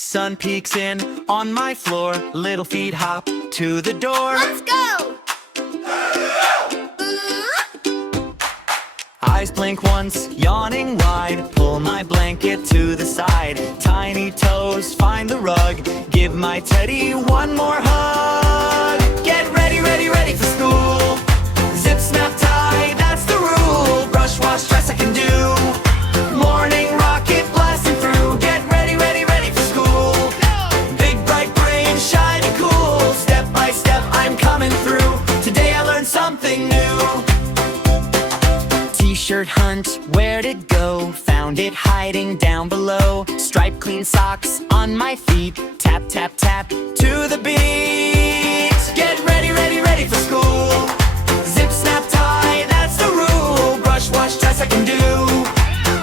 Sun peeks in on my floor. Little feet hop to the door. Let's go! Eyes blink once, yawning wide. Pull my blanket to the side. Tiny toes find the rug. Give my teddy one more hug. Get ready, ready, ready for school. Zip, snap, tie, that's the rule. Brush, wash, dress, I can do. Morning rocket blasting through. Get ready, ready, ready for school. Big bright brain, shining cool. Step by step, I'm coming through. Today I learned something new. T-shirt hunt, where'd it go? Found it hiding down below. Striped clean socks on my feet. Tap, tap, tap to the beat. Get ready, ready, ready for school. Zip, snap, tie, that's the rule. Brush, wash, dress, I can do.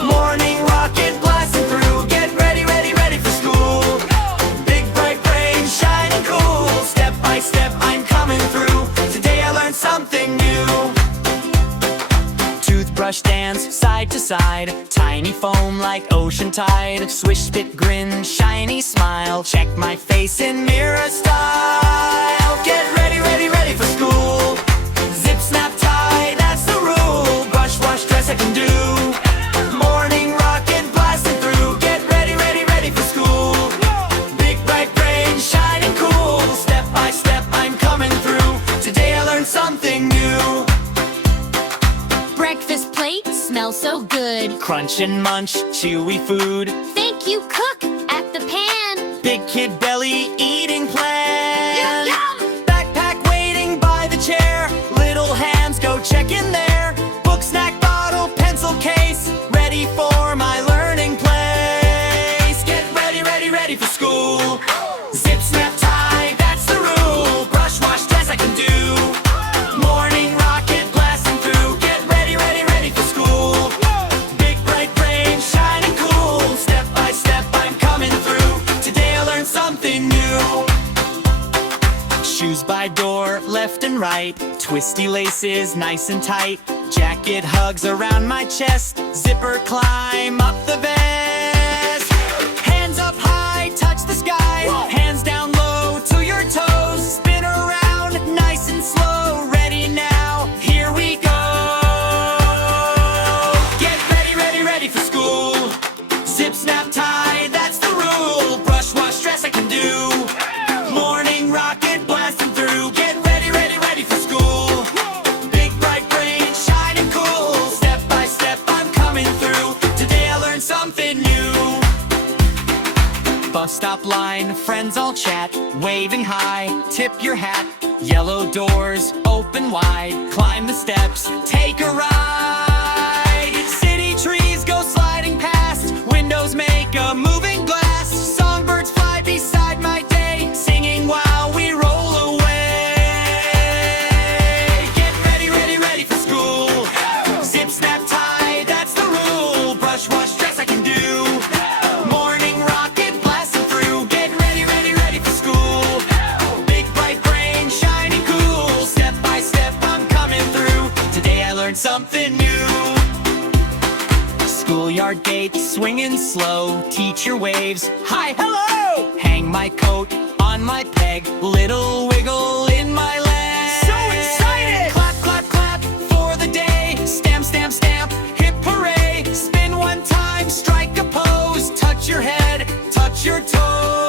Morning rocket blasting through. Get ready, ready, ready for school. Big bright brain, shining cool. Step by step, I'm coming through. Today I learned something new. Toothbrush dance side to side. Tiny foam like ocean tide. Swish, spit, grin, shiny smile. Check my face in mirror style. Get ready, ready, ready for school. Zip, snap, tie, that's the rule. Brush, wash, dress, I can do. Morning rocket blasting through. Get ready, ready, ready for school. Big bright brain, shining cool. Step by step, I'm coming through. Today I learned something new. Breakfast plate smells so good. Crunch and munch, chewy food. Thank you, cook, at the pan. Big kid belly eating plan. Yum, yum. Backpack waiting by the chair. Little hands go check in there. Book, snack, bottle, pencil case. Ready for my learning place. Get ready, ready, ready for school. Zip, snap, tie, that's the rule. Brush, wash, dress, I can do. Morning rocket blasting through. Get ready, ready, ready for school. Big bright brain, shining cool. Step by step, I'm coming through. Today I learned something new. Shoes by door, left and right. Twisty laces, nice and tight. Jacket hugs around my chest. Zipper climb up the vest. Hands up high, touch the sky. Hands down low to your toes. Spin around, nice and slow. Ready now, here we go. Get ready, ready, ready for school. Zip, snap, tie, that's the rule. Brush, wash, dress, I can do. Morning rocket blasting through. Get ready, ready, ready for school. Big bright brain, shining cool. Step by step, I'm coming through. Today I learned something new. Bus stop line, friends all chat. Waving high, tip your hat. Yellow doors, open wide. Climb the steps, take a ride. City trees go sliding past. Windows make a moving glass. Songbirds fly beside my day, singing while we roll away. Get ready, ready, ready for school. Zip, snap, tie, that's the rule. Brush, wash, dress, I can do. Morning rocket blasting through. Get ready, ready, ready for school. Big bright brain, shining cool. Step by step, I'm coming through. Today I learned something new. Schoolyard gate swinging slow. Teacher waves, hi, hello. Hang my coat on my peg. Little wiggle in my leg. So excited! Clap, clap, clap for the day. Stamp, stamp, stamp, hip hooray. Spin one time, strike a pose. Touch your head, touch your toes.